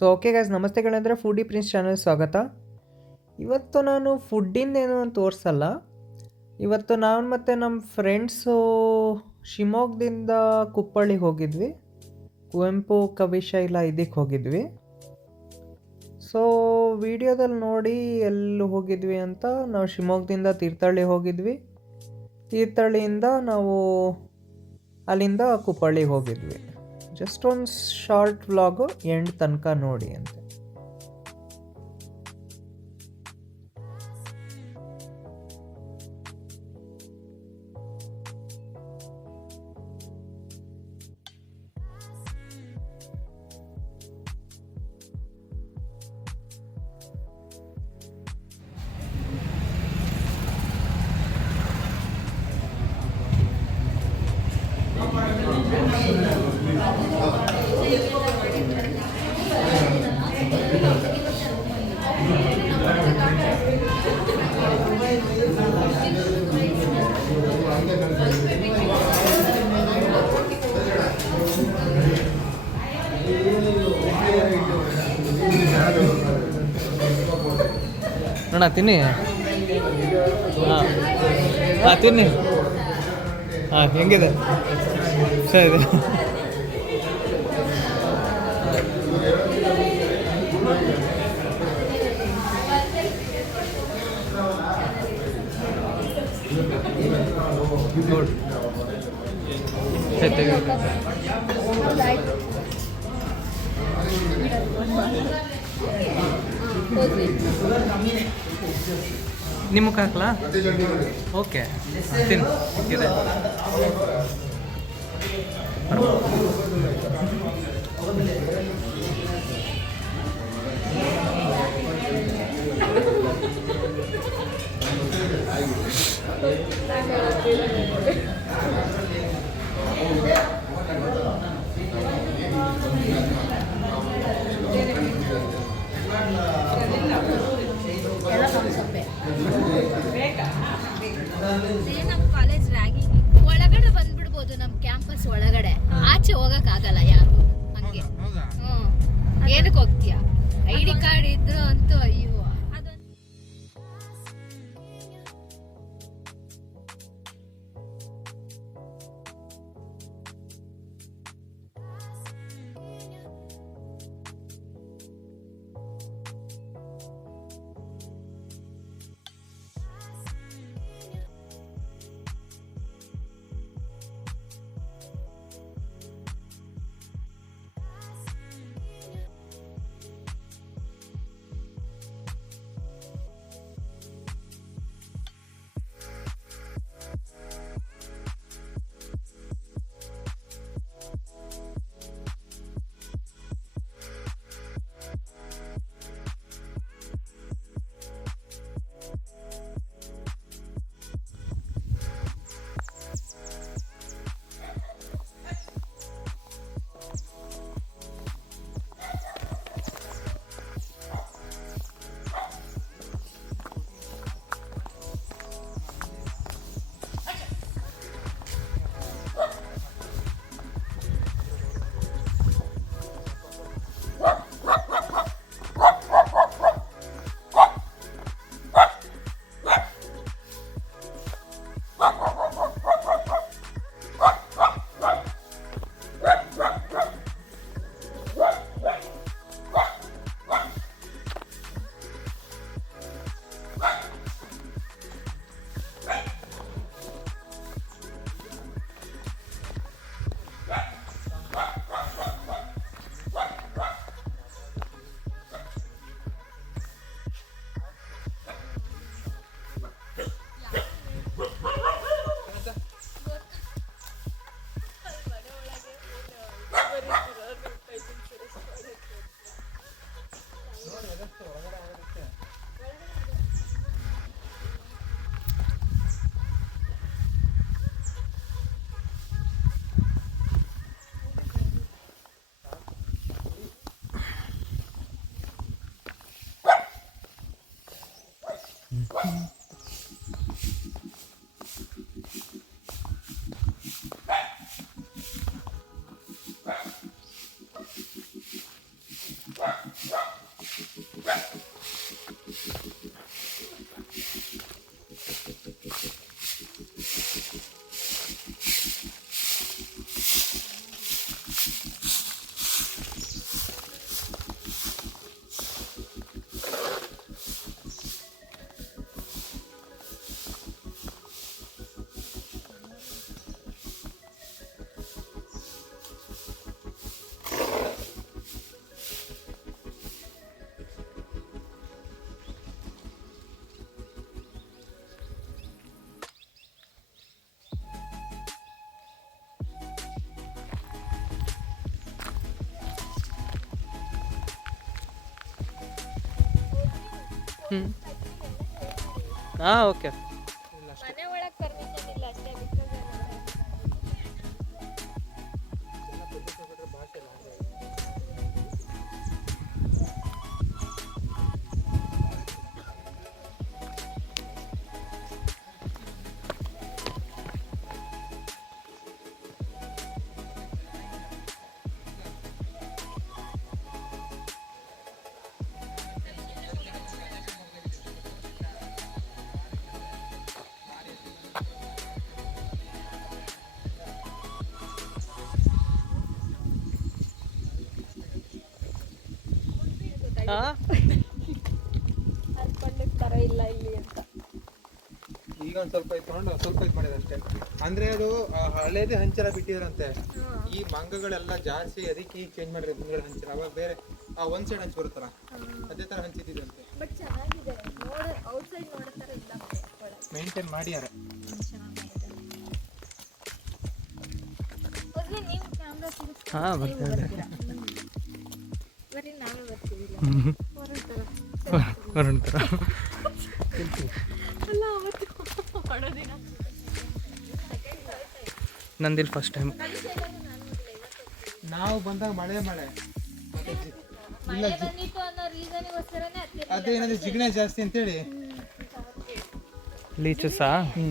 So okay guys ನಮಸ್ತೆ ಕಣಂದ್ರೆ foodie prince channel ಸ್ವಾಗತ. ಇವತ್ತು ನಾನು ಫುಡ್ಡಿಂದೇನು ಅಂತ ತೋರಿಸಲ್ಲ. ಇವತ್ತು ನಾನು ಮತ್ತು ನಮ್ಮ ಫ್ರೆಂಡ್ಸು ಶಿವಮೊಗ್ಗದಿಂದ ಕುಪ್ಪಳ್ಳಿಗೆ ಹೋಗಿದ್ವಿ. ಕುವೆಂಪು ಕವಿಶೈಲ ಇದಕ್ಕೆ ಹೋಗಿದ್ವಿ. ಸೊ ವಿಡಿಯೋದಲ್ಲಿ ನೋಡಿ ಎಲ್ಲಿ ಹೋಗಿದ್ವಿ ಅಂತ ನಾವು ಶಿವಮೊಗ್ಗದಿಂದ ತೀರ್ಥಹಳ್ಳಿ ಹೋಗಿದ್ವಿ. ತೀರ್ಥಹಳ್ಳಿಯಿಂದ ನಾವು ಅಲ್ಲಿಂದ ಕುಪ್ಪಳ್ಳಿಗೆ ಹೋಗಿದ್ವಿ. ಜಸ್ಟ್ ಒಂದು ಶಾರ್ಟ್ ವ್ಲಾಗು ಎಂಡ್ ತನಕ ನೋಡಿ ಅಂತ. ನೋಡ ತಿನ್ನಿ. ಹಾಂ. ಹಾಂ ತಿನ್ನಿ. ಹಾಂ ಹೆಂಗಿದೆ? ಸರಿ. ಗುಡ್ ಸರಿ ತೆಗಿ. ನಿಮ್ಮ ಮುಖ ಹಾಕ್ಲಾ ಓಕೆ ತಿನ್ನು. ಇದೆ ನಮ್ ಏನಕ್ಕೆ ಹೋಗ್ತೀಯ? ಐ ಡಿ ಕಾರ್ಡ್ ಇದ್ರು ಅಂತೂ ಅಯ್ಯೋ. Mm-hmm. ಹ್ಞೂ ಹಾಂ ಓಕೆ ಮನೆ ಒಳಗೆ ತರ ಇಲ್ಲ ಇಲ್ಲಿ ಅಂತ. ಈಗ ಒಂದ್ ಸ್ವಲ್ಪ ಇಟ್ಕೊಂಡು ತಗೊಂಡು ಸ್ವಲ್ಪ ಇದು ಮಾಡಿದೆ ಅಷ್ಟೇ ಅಂದ್ರೆ ಅದು ಆ ಹಳೇದೇ ಹಂಚರ ಬಿಟ್ಟಿದ್ರಂತೆ. ಈ ಮಂಗಗಳೆಲ್ಲ ಜಾಸ್ತಿ ಅದಕ್ಕೆ ಈಗ ಚೇಂಜ್ ಮಾಡಿದ್ರೆ ತಿಂಗಳ ಹಂಚರ ಅವಾಗ ಬೇರೆ ಆ ಒಂದ್ ಸೈಡ್ ಹಂಚ್ ಬರುತ್ತಲ್ಲ? ಅದೇ ತರ ಹಂಚಿದ್ದಂತೆ ಬಟ್ ಚೆನ್ನಾಗಿದೆ. ನೋಡ ಔಟ್ಸೈಡ್ ನೋಡೋ ಥರ ಇಲ್ಲ ಮತ್ತೆ ಒಳಗೆ ಮೇಂಟೈನ್ ಮಾಡ್ಯಾರ. ಹಾ ನೀವು ಕ್ಯಾಮ್ರಾ ಹಾಂ ಬರ್ತೀನಿ ಹೊಡೋದಿನ ನಂದಿಲ್ ಫಸ್ಟ್ ಟೈಮ್ ನಾವು ಬಂದಾಗ ಮಳೆ ಮಳೆ. ಇಲ್ಲ ಅದೇ ಏನಂದ್ರೆ ಜಿಗಣೆ ಜಾಸ್ತಿ ಅಂತೇಳಿ? ಲೀಚಸ್ಸಾ ಹ್ಞೂ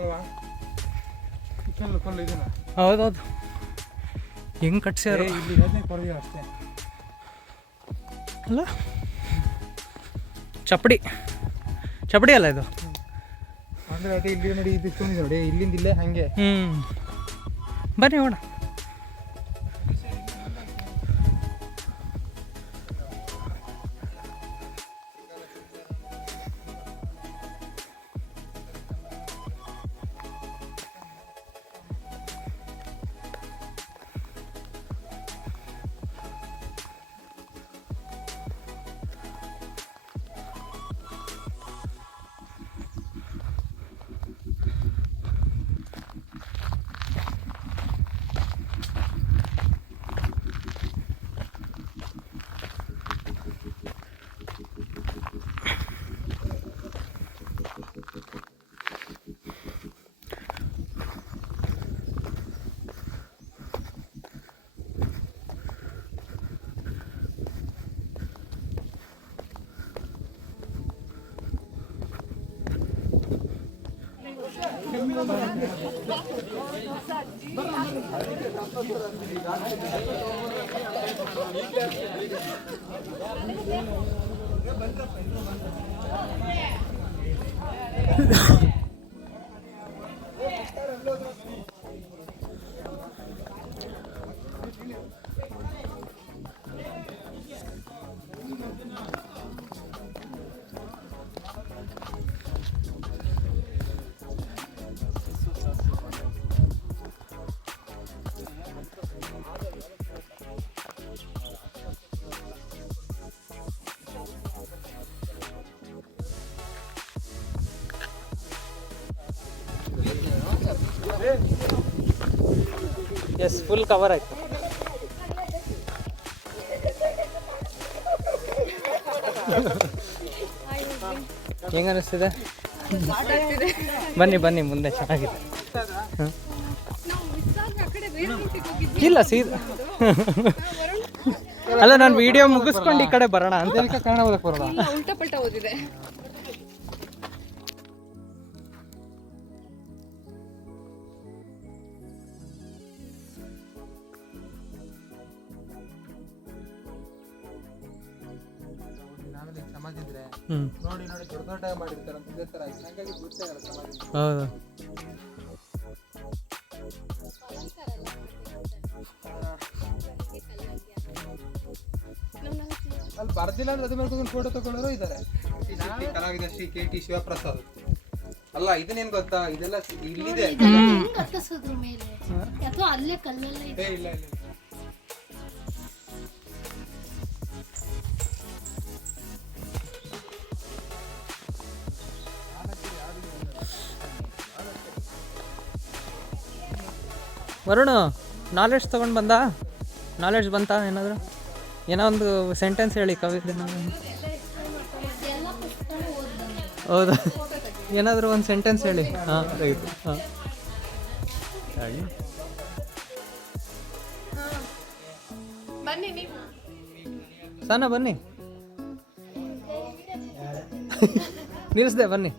ಅಲ್ವಾ? ಕಲ್ಲು ಕಲ್ಲು ಇದನ್ನ ಹೌದೌದು. ಹೆಂಗೆ ಕಟ್ಸ್ಯಾರ? ಇಲ್ಲಿ ಅದನ್ನೇ ಕೊಡ್ತೀವಿ ಅಷ್ಟೇ. ಅಲ್ಲ ಚಪ್ಪಡಿ. ಚಪ್ಪಡಿ ಅಲ್ಲ ಇದು? ಅಂದ್ರೆ ಅದೇ ಇಲ್ಲಿ ನೋಡಿ ಇದು ನೋಡಿ ಇಲ್ಲಿಂದ ಇಲ್ಲೇ ಹಂಗೆ. ಹ್ಞೂ ಬನ್ನಿ ಹೋಣ Yeah. ಎಸ್ ಫುಲ್ ಕವರ್ ಆಯ್ತು. ಹೆಂಗ ಅನಿಸ್ತಿದೆ? ಬನ್ನಿ ಬನ್ನಿ ಮುಂದೆ ಚೆನ್ನಾಗಿದೆ. ಇಲ್ಲ ಸೀದಾ ಅಲ್ಲ ನಾನು ವಿಡಿಯೋ ಮುಗಿಸ್ಕೊಂಡು ಈ ಕಡೆ ಬರೋಣ ಅಂತ. ಅದಕ್ಕೆ ಬರೋಣ ಓದಕ್ಕೆ ಬರೋಲ್ಲ ಉಲ್ಟಾ ಪಲ್ಟಾ ಓದಿದೆ ನಾವೆಲ್ಲ ಸಮಾಜ ಇದ್ರೆ ಹ್ಞೂ ನೋಡಿ ನೋಡಿ ದೊಡ್ಡ ದೊಡ್ಡ ಮಾಡಿರ್ತಾರೆ ಅಂತ ಇದೇ ತರ ಆಯ್ತು. ಹಂಗಾಗಿ ಗೊತ್ತೇ ಆಗಲ್ಲ ಸಮಾಜ ಹೌದು ಅಲ್ಲಿ ಬರ್ದಿಲ್ಲ ಅಂದ್ರೆ ಅದ್ರ ಮೇಲೆ ಒಂದು ಫೋಟೋ ತಗೊಳ್ಳೋರು ಇದ್ದಾರೆ ಕಲಾವಿದ ಶ್ರೀ ಕೆ ಟಿ ಶಿವಪ್ರಸಾದ್ ಅಲ್ಲ ಇದನ್ನೇನ್ ಗೊತ್ತಾ ಇದೆಲ್ಲ ಸಿ- ಇಲ್ಲಿದೆ ಇಲ್ಲ ಇಲ್ಲ ವರುಣ್ ನಾಲೆಡ್ಜ್ ತೊಗೊಂಡು ಬಂದ? ನಾಲೆಡ್ಜ್ ಬಂತಾ ಏನಾದರೂ? ಏನೋ ಒಂದು ಸೆಂಟೆನ್ಸ್ ಹೇಳಿ ಕವಿತೆ ಹೌದಾ. ಏನಾದರೂ ಒಂದು ಸೆಂಟೆನ್ಸ್ ಹೇಳಿ. ಹಾಂ ರೈಟ್ ಹಾಂ. ಬನ್ನಿ ನೀವು. ಸನ ಬನ್ನಿ. ನಿಲ್ಲಿಸ್ದೆ ಬನ್ನಿ.